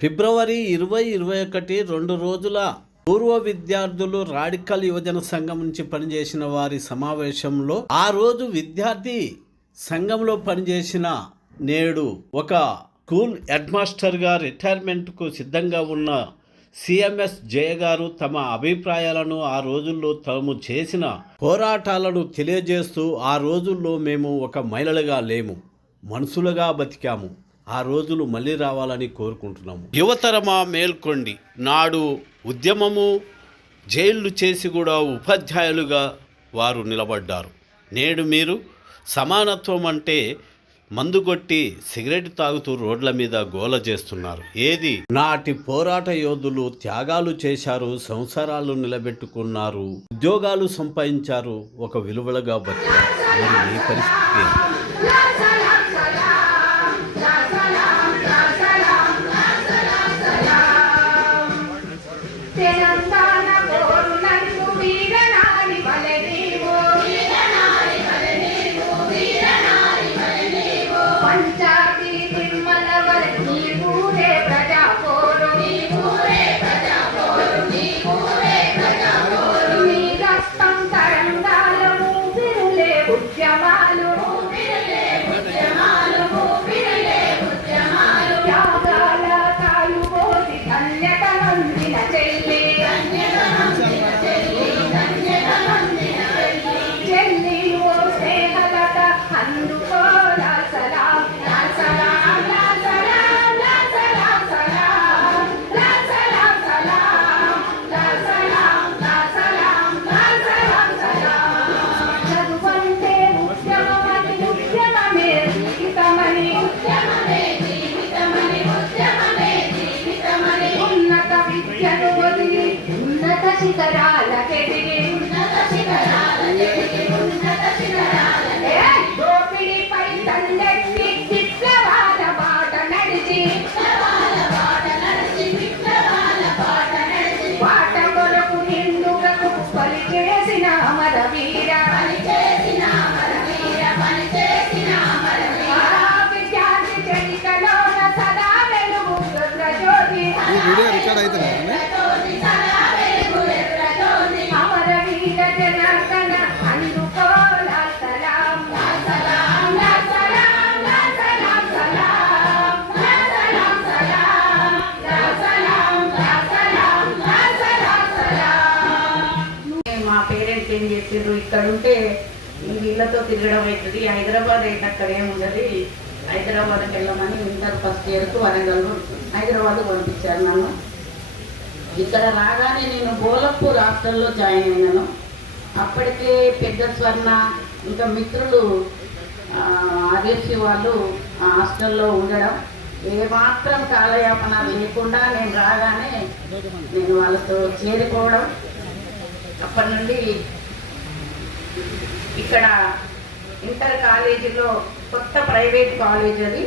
ఫిబ్రవరి 2021 2 రోజుల పూర్వ విద్యార్థులు రాడికల్ యువజన సంఘం నుంచి పనిచేసిన వారి సమావేశంలో ఆ రోజు విద్యార్థి సంఘంలో పనిచేసిన నేడు ఒక స్కూల్ హెడ్ మాస్టర్గా రిటైర్మెంట్కు సిద్ధంగా ఉన్న సిఎంఎస్ జయ గారు తమ అభిప్రాయాలను ఆ రోజుల్లో తాము చేసిన పోరాటాలను తెలియజేస్తూ ఆ రోజుల్లో మేము ఒక మహిళలుగా లేము, మనుషులుగా బతికాము, ఆ రోజులు మళ్ళీ రావాలని కోరుకుంటున్నాము. యువతరమా మేల్కొండి, నాడు ఉద్యమము జైళ్లు చేసి కూడా ఉపాధ్యాయులుగా వారు నిలబడ్డారు. నేడు మీరు సమానత్వం అంటే మందు కొట్టి సిగరెట్ తాగుతూ రోడ్ల మీద గోల చేస్తున్నారు. ఏది నాటి పోరాట యోధులు త్యాగాలు చేశారు, సంసారాలు నిలబెట్టుకున్నారు, ఉద్యోగాలు సంపాదించారు, ఒక విలువలుగా బతికారు. మరి మీ పరిస్థితి ఏం చెప్పారు, ఇక్కడ ఉంటే వీళ్ళతో తిరగడం అవుతుంది, హైదరాబాద్ అయితే అక్కడ ఏముండదు, హైదరాబాద్కి వెళ్ళమని ఇంటర్ ఫస్ట్ ఇయర్కు వరంగల్ హైదరాబాద్ పంపించారు నన్ను. ఇక్కడ రాగానే నేను బోలపూర్ హాస్టల్లో జాయిన్ అయినాను. అప్పటికే పెద్ద స్వర్ణ ఇంకా మిత్రులు ఆర్ఎస్సి వాళ్ళు ఆ హాస్టల్లో ఉండడం, ఏమాత్రం కాలయాపన లేకుండా నేను రాగానే నేను వాళ్ళతో చేరిపోవడం. అప్పటి నుండి ఇక్కడ ఇంటర్ కాలేజీలో కొత్త ప్రైవేట్ కాలేజ్ అది,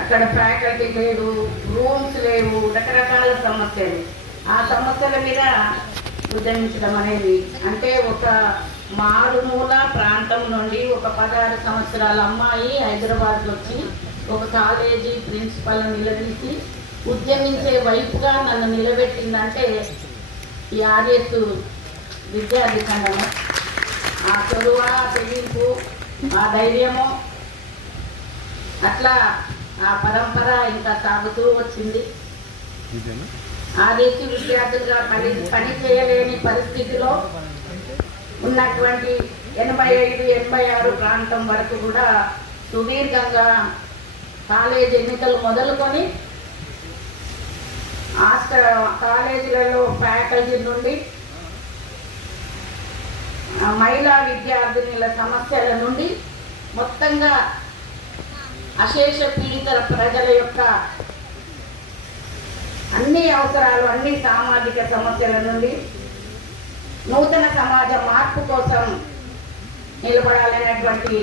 అక్కడ ఫ్యాకల్టీ లేదు, రూమ్స్ లేవు, రకరకాల సమస్యలు. ఆ సమస్యల మీద ఉద్యమించడం అనేది అంటే ఒక మారుమూల ప్రాంతం నుండి ఒక 16 సంవత్సరాల అమ్మాయి హైదరాబాద్ వచ్చి ఒక కాలేజీ ప్రిన్సిపల్ నిలదీసి ఉద్యమించే వైపుగా నన్ను నిలబెట్టిందంటే ఈ ఆర్ఎస్ విద్యార్థి సంఘము. ఆ చొరవ, తెగింపు, ఆ ధైర్యము, అట్లా ఆ పరంపర ఇంకా సాగుతూ వచ్చింది. ఆర్ఎస్ విద్యార్థులుగా పని చేయలేని పరిస్థితిలో ఉన్నటువంటి 85, 86 ప్రాంతం వరకు కూడా సుదీర్ఘంగా కాలేజ్ ఎన్నికలు మొదలుకొని కాలేజీలలో ఫ్యాకల్టీ నుండి మహిళా విద్యార్థినుల సమస్యల నుండి మొత్తంగా అశేష పీడిత ప్రజల యొక్క అన్ని అవసరాలు, అన్ని సామాజిక సమస్యల నుండి నూతన సమాజ మార్పు కోసం నిలబడాలనేటువంటి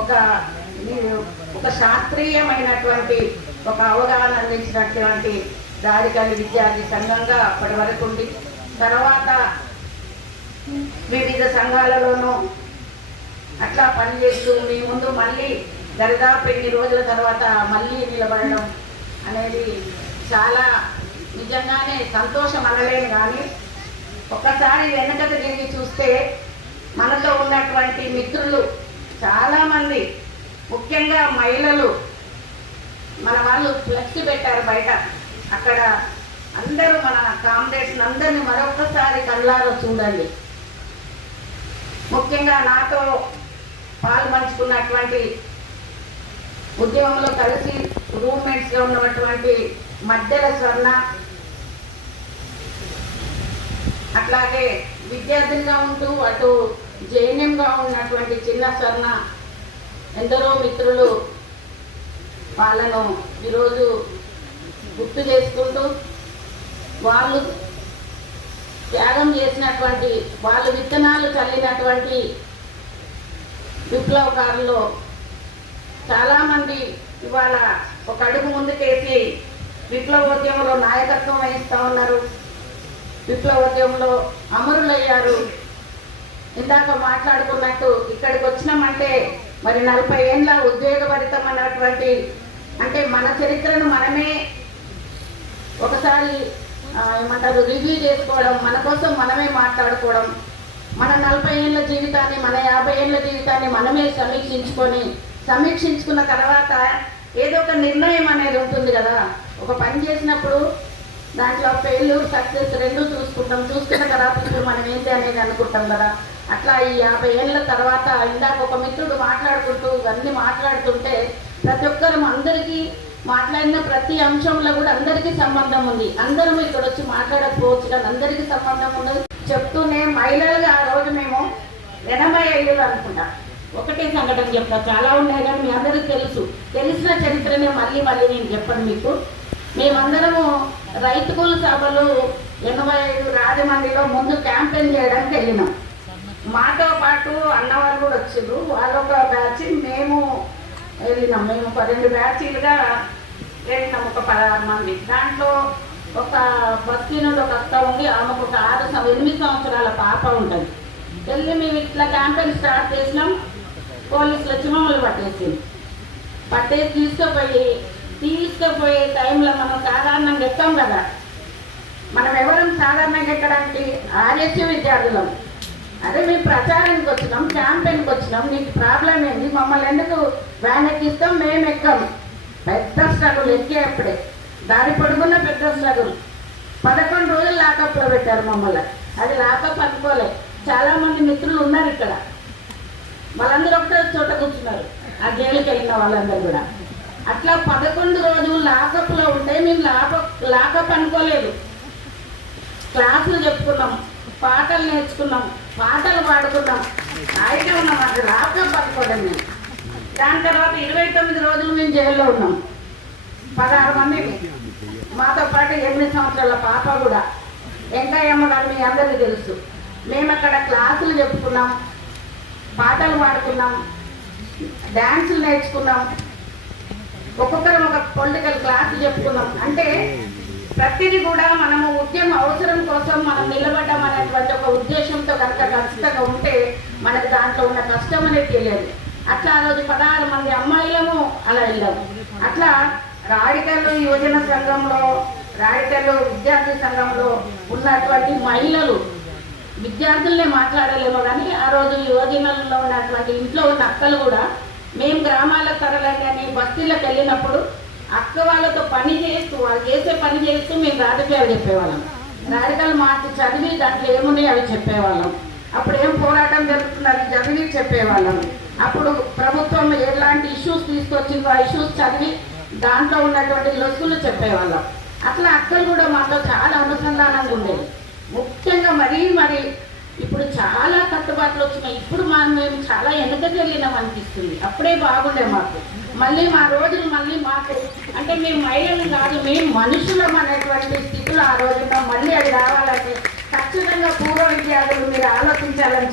ఒక శాస్త్రీయమైనటువంటి ఒక అవగాహన అందించినటువంటి రాడికల్ విద్యార్థి సంఘంగా అప్పటి వరకు ఉంది. తర్వాత వివిధ సంఘాలలోనూ అట్లా పనిచేస్తూ మీ ముందు మళ్ళీ దరిదాపు ఎన్ని రోజుల తర్వాత మళ్ళీ నిలబడడం అనేది చాలా నిజంగానే సంతోషం అనలేను. కానీ ఒక్కసారి వెనకకు తిరిగి చూస్తే మనతో ఉన్నటువంటి మిత్రులు చాలామంది, ముఖ్యంగా మహిళలు, మన వాళ్ళు ఫ్లెక్స్ పెట్టారు బయట. అక్కడ అందరూ మన కామ్రేడ్స్ అందరినీ మరొక్కసారి కళ్ళారో చూడండి. ముఖ్యంగా నాతో పాల్పంచుకున్నటువంటి ఉద్యమంలో కలిసి రూమ్మేట్స్గా ఉన్నటువంటి మధ్యల స్వర్ణ, అట్లాగే విద్యార్థినిగా ఉంటూ అటు జేఎన్ఎంగా ఉన్నటువంటి చిన్న స్వర్ణ, ఎందరో మిత్రులు వాళ్ళను ఈరోజు గుర్తు చేసుకుంటూ వాళ్ళు త్యాగం చేసినటువంటి, వాళ్ళు విత్తనాలు చల్లినటువంటి విప్లవకారులు చాలామంది ఇవాళ ఒక అడుగు ముందుకేసి విప్లవోద్యమంలో నాయకత్వం వహిస్తూ ఉన్నారు, విప్లవోద్యమంలో అమరులయ్యారు. ఇందాక మాట్లాడుకున్నట్టు ఇక్కడికి వచ్చినామంటే మరి 40 ఏళ్ళ ఉద్వేగభరితం అన్నటువంటి, అంటే మన చరిత్రను మనమే ఒకసారి ఏమంటారు రివ్యూ చేసుకోవడం, మన కోసం మనమే మాట్లాడుకోవడం, మన 40 ఏళ్ళ జీవితాన్ని, మన 50 ఏళ్ళ జీవితాన్ని మనమే సమీక్షించుకున్న తర్వాత ఏదో ఒక నిర్ణయం అనేది ఉంటుంది కదా. ఒక పని చేసినప్పుడు దాంట్లో ఫెయిల్యూర్ సక్సెస్ రెండు చూసుకున్న తర్వాత ఇప్పుడు మనం ఏంటి అనేది అనుకుంటాం కదా. అట్లా ఈ 50 ఏళ్ళ తర్వాత ఇందాక ఒక మిత్రుడు మాట్లాడుకుంటూ ఇవన్నీ మాట్లాడుతుంటే ప్రతి ఒక్కరు అందరికీ మాట్లాడిన ప్రతి అంశంలో కూడా అందరికీ సంబంధం ఉంది. అందరం ఇక్కడ వచ్చి మాట్లాడకపోవచ్చు కానీ అందరికీ సంబంధం ఉండదు. చెప్తూనే మహిళలుగా ఆ రోజు మేము 85 అనుకుంటా ఒకటే సంఘటన చెప్తా, చాలా ఉన్నాయి కానీ మీ అందరికీ తెలిసిన చరిత్రనే మళ్ళీ నేను చెప్పను మీకు. మేమందరము రైతు కూలి సభలు 85 రాజమండ్రిలో ముందు క్యాంపెయిన్ చేయడానికి వెళ్ళినాం. మాతో పాటు అన్నవాళ్ళు కూడా వచ్చారు, వాళ్ళొక బ్యాచ్, మేము వెళ్ళినాం. మేము 12 బ్యాచీలుగా వెళ్ళినాం, ఒక 16 మంది. దాంట్లో ఒక బస్తీ నుండి ఒక అక్క ఉంది, ఆమెకు ఒక 8 సంవత్సరాల పాప ఉంటుంది. వెళ్ళి మేము ఇట్లా క్యాంపెయిన్ స్టార్ట్ చేసినాం. పోలీసులు వచ్చి మమ్మల్ని పట్టేసి తీసుకుపోయే టైంలో మనం సాధారణంగా ఎక్కాం కదా. మనం ఎవరం సాధారణంగా ఎక్కడానికి ఆర్ఎస్యూ విద్యార్థులం. అదే మేము ప్రచారానికి వచ్చినాం, క్యాంపెయిన్కి వచ్చినాం, నీకు ప్రాబ్లం ఏంటి, మమ్మల్ని ఎందుకు వ్యాన్ ఎక్కిస్తాం, మేము ఎక్కాం. పెద్ద స్ట్రగుల్ ఎక్కేప్పుడే దారి పొడుగున్న పెద్ద స్ట్రగుల్. 11 రోజులు లాకప్లో పెట్టారు మమ్మల్ని. అది లాకప్ అనుకోలే, చాలామంది మిత్రులు ఉన్నారు ఇక్కడ, వాళ్ళందరూ ఒకే చోట కూర్చున్నారు, ఆ జైలుకి వెళ్ళిన వాళ్ళందరూ కూడా. అట్లా 11 రోజులు లాకప్లో ఉంటే మేము లాకప్ అనుకోలేదు. క్లాసులు చెప్పుకున్నాం, పాటలు నేర్చుకున్నాం, పాటలు పాడుకున్నాం, హాయిగా ఉన్నాం. అది లాకప్ అనుకోవడం మేము. దాని తర్వాత 29 రోజులు మేము జైల్లో ఉన్నాం, 16 మంది. మాతో పాటు 8 సంవత్సరాల పాప కూడా, వెంకయ్యమ్మ గారు మీ అందరికీ తెలుసు. మేము అక్కడ క్లాసులు చెప్పుకున్నాం, పాటలు పాడుకున్నాం, డ్యాన్సులు నేర్చుకున్నాం, ఒక్కొక్కరం ఒక పొలిటికల్ క్లాసులు చెప్పుకున్నాం. అంటే ప్రతిదీ కూడా మనము ఉద్యమ అవసరం కోసం మనం నిలబడ్డం అనేటువంటి ఒక ఉద్దేశంతో కనుక ఖచ్చితంగా ఉంటే మనకు దాంట్లో ఉన్న కష్టం అనేది తెలియదు. అట్లా ఆ రోజు 16 మంది అమ్మాయిలము అలా వెళ్ళాము. అట్లా రాడికల్ యువజన సంఘంలో, రాడికల్ విద్యార్థి సంఘంలో ఉన్నటువంటి మహిళలు, విద్యార్థులనే మాట్లాడలేమో కానీ ఆ రోజు యువజనుల్లో ఉన్నటువంటి ఇంట్లో ఉన్న అక్కలు కూడా, మేము గ్రామాల తరలని బస్తీలకు వెళ్ళినప్పుడు అక్క వాళ్ళతో పని చేస్తూ, వాళ్ళు చేసే పని చేస్తూ మేము రాజకీయాలు చెప్పేవాళ్ళం. రాడికల్ మార్చి చదివి దాంట్లో ఏమున్నాయి అవి చెప్పేవాళ్ళం. అప్పుడు ఏం పోరాటం జరుగుతున్నది చదివి చెప్పేవాళ్ళం. అప్పుడు ప్రభుత్వం ఎలాంటి ఇష్యూస్ తీసుకొచ్చిందో ఆ ఇష్యూస్ చదివి దాంట్లో ఉన్నటువంటి లొసుగులు చెప్పేవాళ్ళం. అట్లా అక్కలు కూడా మాతో చాలా అనుసంధానంగా ఉండేది. ముఖ్యంగా మరి ఇప్పుడు చాలా కట్టుబాట్లు వచ్చినాయి. ఇప్పుడు మేము చాలా వెనకకి వెళ్ళినాం అనిపిస్తుంది. అప్పుడే బాగుండే మాకు. మళ్ళీ మా రోజులు మళ్ళీ మాకు అంటే మేము మహిళలు కాదు, మేము మనుషులం అనేటువంటి స్థితిలో ఆ రోజున మళ్ళీ అది రావాలంటే ఖచ్చితంగా పూర్వ విద్యార్థులు మీరు ఆలోచించాలని